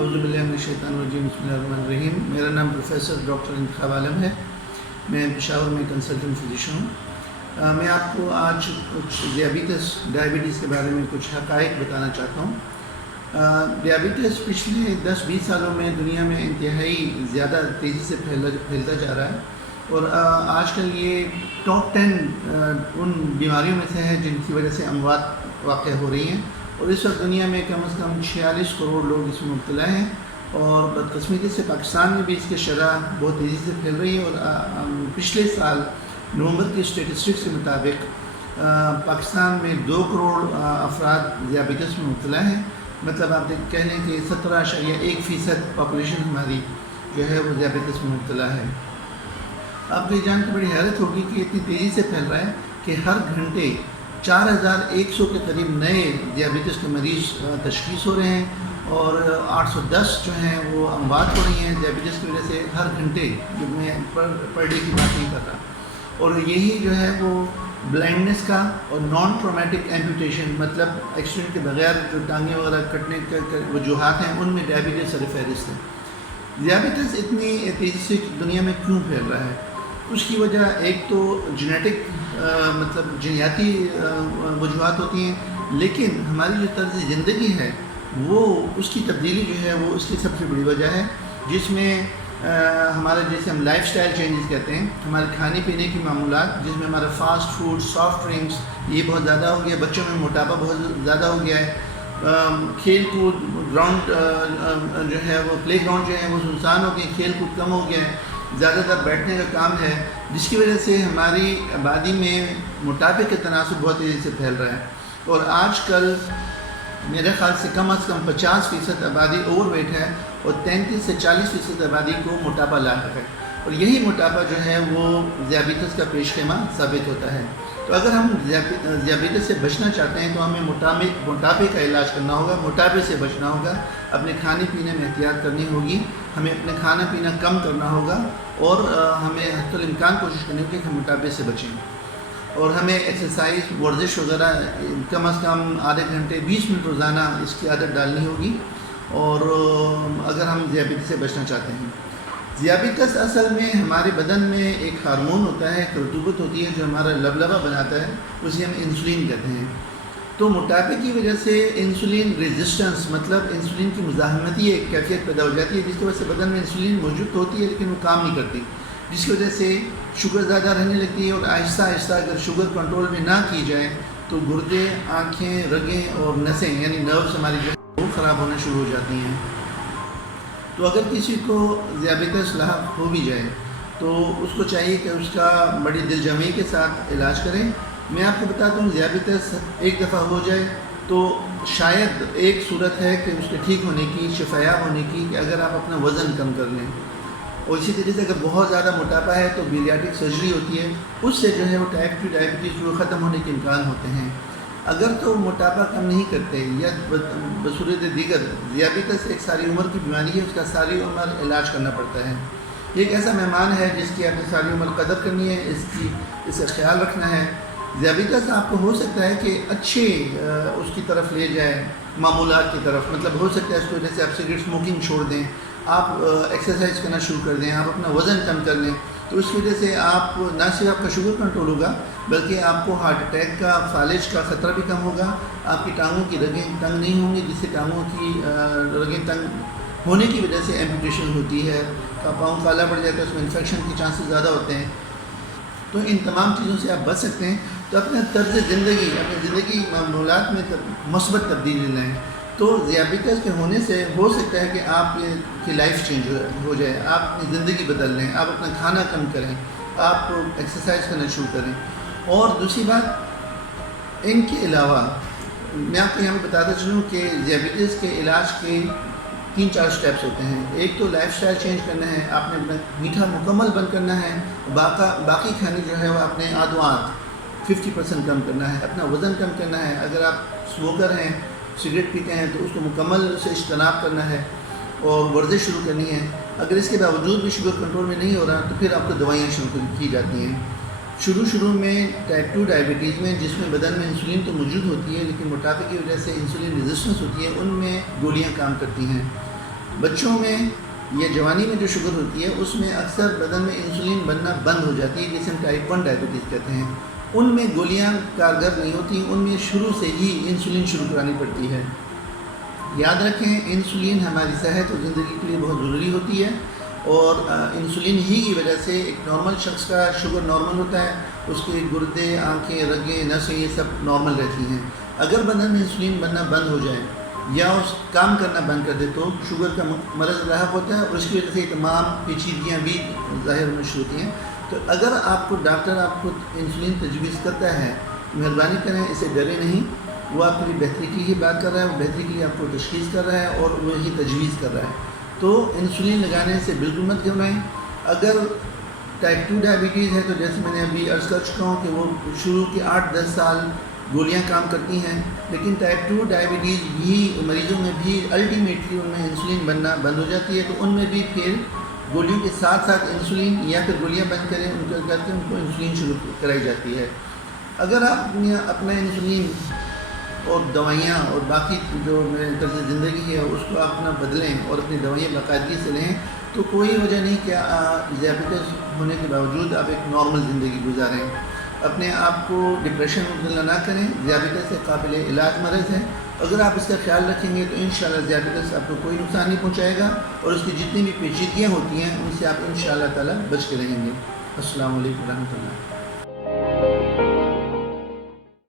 اعوذ باللہ من الشیطان الرجیم، بسم اللہ الرحمن الرحیم۔ میرا نام پروفیسر ڈاکٹر انتخاب عالم ہے، میں پشاور میں کنسلٹنٹ فزیشین ہوں۔ میں آپ کو آج کچھ ڈائبٹیز کے بارے میں کچھ حقائق بتانا چاہتا ہوں۔ ڈائبٹیز پچھلے 10-20 سالوں میں دنیا میں انتہائی زیادہ تیزی سے پھیلتا جا رہا ہے، اور آج کل یہ ٹاپ 10 ان بیماریوں میں سے ہے جن کی وجہ سے اموات واقع ہو رہی ہیں، اور اس وقت دنیا میں کم از کم 46 کروڑ لوگ اس میں مبتلا ہیں، اور بدقسمتی سے پاکستان میں بھی اس کی شرح بہت تیزی سے پھیل رہی ہے۔ اور پچھلے سال نومبر کی اسٹیٹسٹکس کے مطابق پاکستان میں 2 کروڑ افراد ذیابیطس میں مبتلا ہیں، مطلب آپ کہہ لیں کہ 17.1% پاپولیشن ہماری جو ہے وہ ذیابیطس میں مبتلا ہے۔ آپ کو یہ جان کے بڑی حیرت ہوگی کہ اتنی تیزی سے پھیل رہا ہے کہ ہر گھنٹے 4100 کے قریب نئے ذیابیطس کے مریض تشخیص ہو رہے ہیں، اور 810 جو ہیں وہ اموات ہو رہی ہیں ذیابیطس کی وجہ سے ہر گھنٹے، جو میں پر ڈے کی بات نہیں کر رہا۔ اور یہی جو ہے وہ بلائنڈنس کا اور نان ٹرومیٹک ایمپوٹیشن، مطلب ایکسیڈنٹ کے بغیر جو ٹانگیں وغیرہ کٹنے کے وجوہات ہیں، ان میں ڈائبٹیز سر فہرست ہے۔ ذیابیطس اتنی تیزی سے دنیا میں کیوں پھیل رہا ہے؟ اس کی وجہ ایک تو جینیٹک مطلب جینیاتی وجوہات ہوتی ہیں، لیکن ہماری جو طرز زندگی ہے وہ اس کی تبدیلی جو ہے وہ اس کی سب سے بڑی وجہ ہے، جس میں ہمارا جیسے ہم لائف سٹائل چینجز کہتے ہیں، ہمارے کھانے پینے کی معمولات، جس میں ہمارا فاسٹ فوڈ، سافٹ ڈرنکس یہ بہت زیادہ ہو گیا، بچوں میں موٹاپا بہت زیادہ ہو گیا ہے، کھیل کود گراؤنڈ جو ہے وہ پلے گراؤنڈ جو ہے وہ سنسان ہو گئے، کھیل کود کم ہو گیا ہے، زیادہ تر بیٹھنے کا کام ہے، جس کی وجہ سے ہماری آبادی میں موٹاپے کے تناسب بہت تیزی سے پھیل رہا ہے۔ اور آج کل میرے خیال سے کم از کم 50% آبادی اوور ویٹ ہے، اور 33 سے 40% آبادی کو موٹاپا لاحق ہے، اور یہی موٹاپا جو ہے وہ ذیابیطس کا پیش خیمہ ثابت ہوتا ہے۔ تو اگر ہم ذیابیطس سے بچنا چاہتے ہیں تو ہمیں موٹاپے کا علاج کرنا ہوگا، موٹاپے سے بچنا ہوگا، اپنے کھانے پینے میں احتیاط کرنی ہوگی، ہمیں اپنے کھانا پینا کم کرنا ہوگا، اور ہمیں حتی الامکان کوشش کرنی ہوگی کہ ہم موٹاپے سے بچیں، اور ہمیں ایکسرسائز ورزش وغیرہ کم از کم آدھے گھنٹے 20 منٹ روزانہ اس کی عادت ڈالنی ہوگی، اور اگر ہم ذیابیطس سے بچنا چاہتے ہیں۔ ذیابیطس اصل میں ہمارے بدن میں ایک ہارمون ہوتا ہے، ایک رطوبت ہوتی ہے جو ہمارا لبلبہ بناتا ہے، اسے ہم انسولین کہتے ہیں۔ تو موٹاپے کی وجہ سے انسولین ریزسٹنس، مطلب انسولین کی مزاحمتی ایک کیفیت پیدا ہو جاتی ہے، جس کی وجہ سے بدن میں انسولین موجود ہوتی ہے لیکن وہ کام نہیں کرتی، جس کی وجہ سے شوگر زیادہ رہنے لگتی ہے، اور آہستہ آہستہ اگر شوگر کنٹرول میں نہ کی جائے تو گردے، آنکھیں، رگیں اور نسیں یعنی نروز ہماری جو وہ خراب ہونا شروع ہو جاتی ہیں۔ تو اگر کسی کو ذیابیطس لاحق ہو بھی جائے تو اس کو چاہیے کہ اس کا بڑی دل جمعی کے ساتھ علاج کریں۔ میں آپ کو بتاتا ہوں، ذیابیطس ایک دفعہ ہو جائے تو شاید ایک صورت ہے کہ اس کے ٹھیک ہونے کی، شفایاب ہونے کی، کہ اگر آپ اپنا وزن کم کر لیں، اور اسی طریقے سے اگر بہت زیادہ موٹاپا ہے تو بیریاٹک سرجری ہوتی ہے، اس سے جو ہے وہ ٹائپ 2 ڈائبٹیز وہ ختم ہونے کے امکان ہوتے ہیں۔ اگر تو موٹاپا کم نہیں کرتے یا بصورت دیگر ذیابیطس ایک ساری عمر کی بیماری ہے، اس کا ساری عمر علاج کرنا پڑتا ہے۔ یہ ایک ایسا مہمان ہے جس کی آپ نے ساری عمر قدر کرنی ہے، اسے خیال رکھنا ہے۔ ذیابیطس آپ کو ہو سکتا ہے کہ اچھے اس کی طرف لے جائے، معمولات کی طرف، مطلب ہو سکتا ہے اس کی وجہ سے آپ سگریٹ اسموکنگ چھوڑ دیں، آپ ایکسرسائز کرنا شروع کر دیں، آپ اپنا وزن کم کر لیں، تو اس کی وجہ سے آپ نہ صرف آپ کا شوگر کنٹرول ہوگا بلکہ آپ کو ہارٹ اٹیک کا، فالج کا خطرہ بھی کم ہوگا، آپ کی ٹانگوں کی رگیں تنگ نہیں ہوں گی، جس سے ٹانگوں کی رگیں تنگ ہونے کی وجہ سے ایمپوٹیشن ہوتی ہے، پاؤں کالا پڑ جاتا ہے، اس میں انفیکشن کے چانسز زیادہ ہوتے ہیں۔ تو ان تمام چیزوں سے آپ بچ سکتے ہیں۔ تو اپنے طرز زندگی، اپنی زندگی معمولات میں مثبت تبدیلی لائیں، تو ذیابیطس کے ہونے سے ہو سکتا ہے کہ آپ کی لائف چینج ہو جائے، آپ اپنی زندگی بدل لیں، آپ اپنا کھانا کم کریں، آپ ایکسرسائز کرنا شروع کریں۔ اور دوسری بات، ان کے علاوہ میں آپ کو یہاں پہ بتاتا چلوں کہ ذیابیطس کے علاج کے 3-4 سٹیپس ہوتے ہیں۔ ایک تو لائف سٹائل چینج کرنا ہے، آپ نے اپنا میٹھا مکمل بند کرنا ہے، باقی کھانے جو ہے وہ اپنے آدوات 50% کم کرنا ہے، اپنا وزن کم کرنا ہے۔ اگر آپ اسموکر ہیں، سگریٹ پیتے ہیں، تو اس کو مکمل سے اجتناب کرنا ہے، اور ورزش شروع کرنی ہے۔ اگر اس کے باوجود بھی شوگر کنٹرول میں نہیں ہو رہا تو پھر آپ کو دوائیاں شروع کی جاتی ہیں۔ شروع میں ٹائپ 2 ڈائبٹیز میں، جس میں بدن میں انسولین تو موجود ہوتی ہے لیکن موٹاپے کی وجہ سے انسولین ریزسٹنس ہوتی ہے، ان میں گولیاں کام کرتی ہیں۔ بچوں میں یا جوانی میں جو شوگر ہوتی ہے اس میں اکثر بدن میں انسولین بننا بند ہو جاتی ہے، جسے ہم ٹائپ 1 ڈائبٹیز کہتے ہیں۔ ان میں گولیاں کارگر نہیں ہوتی، ان میں شروع سے ہی انسولین شروع کرانی پڑتی ہے۔ یاد رکھیں انسولین ہماری صحت اور زندگی کے لیے بہت ضروری ہوتی ہے، اور انسولین ہی کی وجہ سے ایک نارمل شخص کا شوگر نارمل ہوتا ہے، اس کے گردے، آنکھیں، رگیں، نسیں یہ سب نارمل رہتی ہیں۔ اگر بدن میں انسولین بننا بند ہو جائے یا اس کام کرنا بند کر دے تو شوگر کا مرض لاحق ہوتا ہے، اور اس کی وجہ سے تمام پیچیدگیاں بھی ظاہر ہونا شروع ہوتی ہیں۔ تو اگر آپ کو ڈاکٹر آپ کو انسولین تجویز کرتا ہے، مہربانی کریں اسے ڈرے نہیں، وہ آپ کی بہتری کی ہی بات کر رہا ہے، وہ بہتری کے لیے آپ کو تشخیص کر رہا ہے اور وہی تجویز کر رہا ہے، تو انسولین لگانے سے بالکل مت گھبرائیں۔ اگر ٹائپ 2 ڈائبٹیز ہے تو جیسے میں نے ابھی عرض کر چکا ہوں کہ وہ شروع کے 8-10 سال گولیاں کام کرتی ہیں، لیکن ٹائپ 2 ڈائبٹیز بھی مریضوں میں بھی الٹیمیٹلی ان میں انسولین بننا بند ہو جاتی ہے، تو ان میں بھی پھر گولیوں کے ساتھ ساتھ انسولین یا پھر گولیاں بند کریں ان کو کرتے ان کو انسولین شروع کرائی جاتی ہے۔ اگر آپ اپنا انسولین اور دوائیاں اور باقی جو میرے طرز زندگی ہے اس کو آپ اپنا بدلیں اور اپنی دوائیاں باقاعدگی سے لیں، تو کوئی وجہ نہیں کہ ذیابیطس ہونے کے باوجود آپ ایک نارمل زندگی گزاریں۔ اپنے آپ کو ڈپریشن میں مبتلا نہ کریں، ذیابیطس ایک قابل علاج مرض ہے، اگر آپ اس کا خیال رکھیں گے تو انشاءاللہ ذیابیطس آپ کو کوئی نقصان نہیں پہنچائے گا، اور اس کی جتنی بھی پیچیدگیاں ہوتی ہیں ان سے آپ انشاءاللہ تعالی بچ کے رہیں گے۔ السلام علیکم ورحمۃ اللہ۔